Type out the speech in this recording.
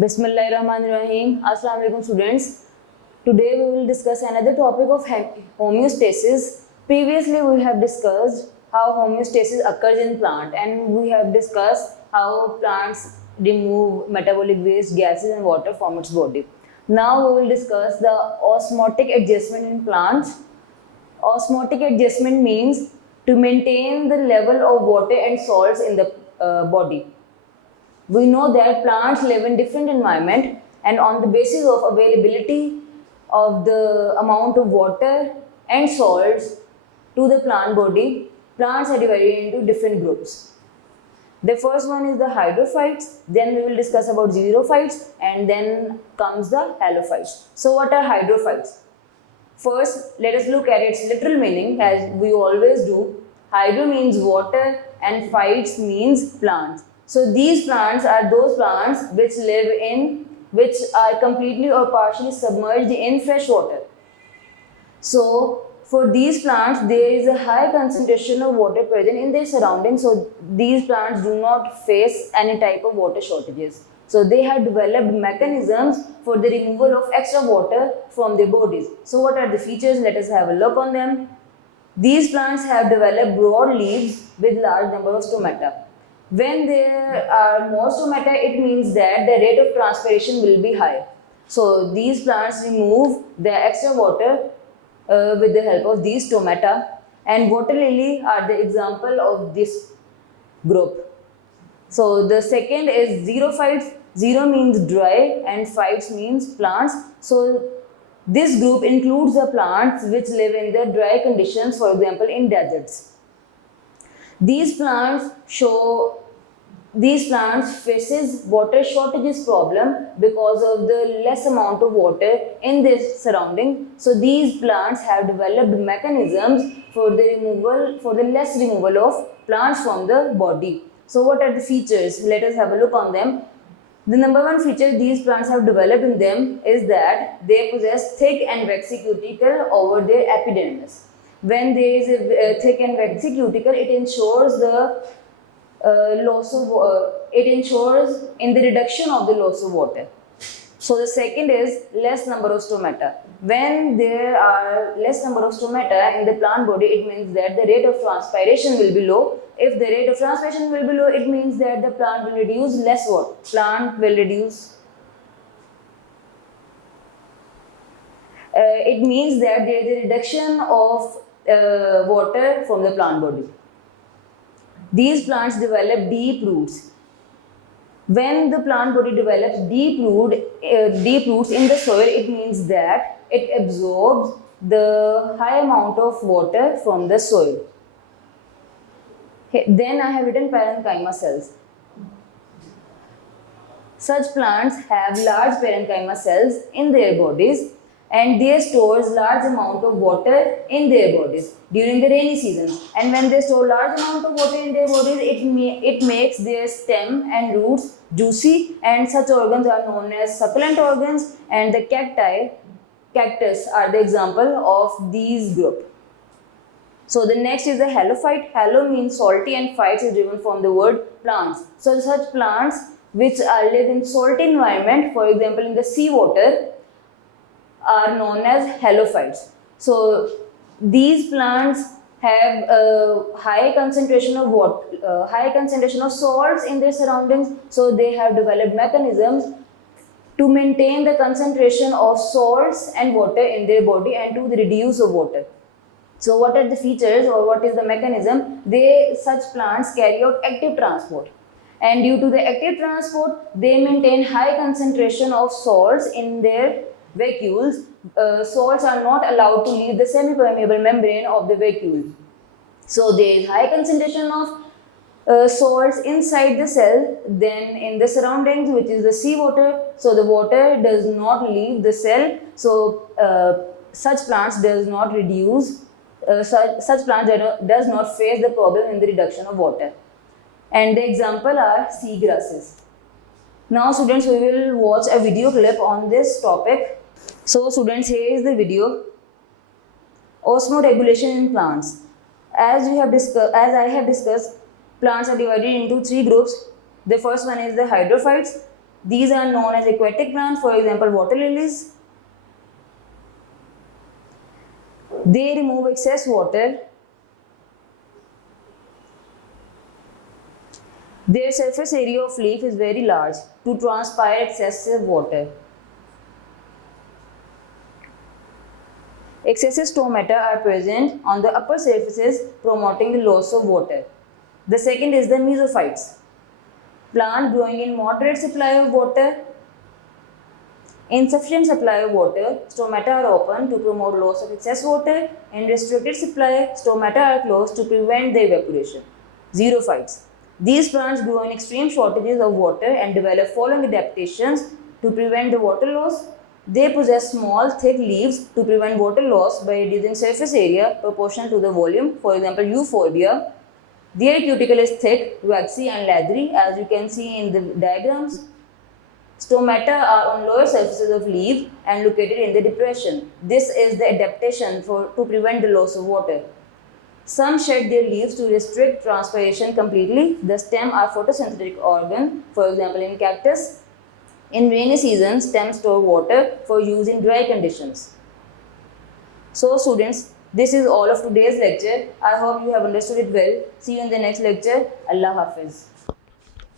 Bismillahirrahmanirrahim. Assalamu alaikum students. Today we will discuss another topic of homeostasis. Previously we have discussed how homeostasis occurs in plant, and we have discussed how plants remove metabolic waste, gases and water from its body. Now we will discuss the osmotic adjustment in plants. Osmotic adjustment means to maintain the level of water and salts in the body. We know that plants live in different environment, and on the basis of availability of the amount of water and salts to the plant body, plants are divided into different groups. The first one is the hydrophytes, then we will discuss about xerophytes, and then comes the halophytes. So what are hydrophytes? First, let us look at its literal meaning, as we always do. Hydro means water and phytes means plants. So these plants are those plants which are completely or partially submerged in fresh water. So for these plants, there is a high concentration of water present in their surroundings. So these plants do not face any type of water shortages. So they have developed mechanisms for the removal of extra water from their bodies. So what are the features? Let us have a look on them. These plants have developed broad leaves with large number of stomata. When there are more stomata, it means that the rate of transpiration will be high. So these plants remove the extra water with the help of these stomata, and water lily are the example of this group. So the second is xerophytes. Xero means dry and phytes means plants. So this group includes the plants which live in the dry conditions, for example in deserts. These plants faces water shortages problem because of the less amount of water in their surrounding. So these plants have developed mechanisms for the less removal of plants from the body. So what are the features? Let us have a look on them. The number one feature these plants have developed in them is that they possess thick and waxy cuticle over their epidermis. When there is a thick and waxy cuticle, it ensures it ensures in the reduction of the loss of water. So the second is less number of stomata. When there are less number of stomata in the plant body, it means that the rate of transpiration will be low. If the rate of transpiration will be low, it means that the plant will reduce less water. It means that there is a reduction of water from the plant body. These plants develop deep roots. When the plant body develops deep roots in the soil, it means that it absorbs the high amount of water from the soil. Okay, then I have written parenchyma cells. Such plants have large parenchyma cells in their bodies, and they stores large amount of water in their bodies during the rainy season. And when they store large amount of water in their bodies, it makes their stem and roots juicy, and such organs are known as succulent organs, and the cactus are the example of these group. So the next is the halophyte. Halo means salty and phytes is driven from the word plants. So such plants which live in salty environment, for example in the sea water, are known as halophytes. So these plants have a high concentration of salts in their surroundings. So they have developed mechanisms to maintain the concentration of salts and water in their body and to the reduce of water. So what are the features or what is the mechanism? Such plants carry out active transport, and due to the active transport, they maintain high concentration of salts in their vacuoles. Salts are not allowed to leave the semi-permeable membrane of the vacuole. So there is high concentration of salts inside the cell, then in the surroundings, which is the sea water. So the water does not leave the cell. So such plants does not face the problem in the reduction of water. And the example are sea grasses. Now students, we will watch a video clip on this topic. So students, here is the video. Osmoregulation in plants. As I have discussed, plants are divided into three groups. The first one is the hydrophytes. These are known as aquatic plants, for example, water lilies. They remove excess water. Their surface area of leaf is very large to transpire excessive water. Excessive stomata are present on the upper surfaces, promoting the loss of water. The second is the mesophytes. Plant growing in moderate supply of water. Insufficient supply of water, stomata are open to promote loss of excess water. In restricted supply, stomata are closed to prevent the evaporation. Xerophytes. These plants grow in extreme shortages of water and develop following adaptations to prevent the water loss. They possess small, thick leaves to prevent water loss by reducing surface area proportional to the volume, for example, euphorbia. Their cuticle is thick, waxy and leathery, as you can see in the diagrams. Stomata are on lower surfaces of leaf and located in the depression. This is the adaptation to prevent the loss of water. Some shed their leaves to restrict transpiration completely. The stem are photosynthetic organ, for example in cactus. In rainy season, stems store water for use in dry conditions. So students, this is all of today's lecture. I hope you have understood it well. See you in the next lecture. Allah Hafiz.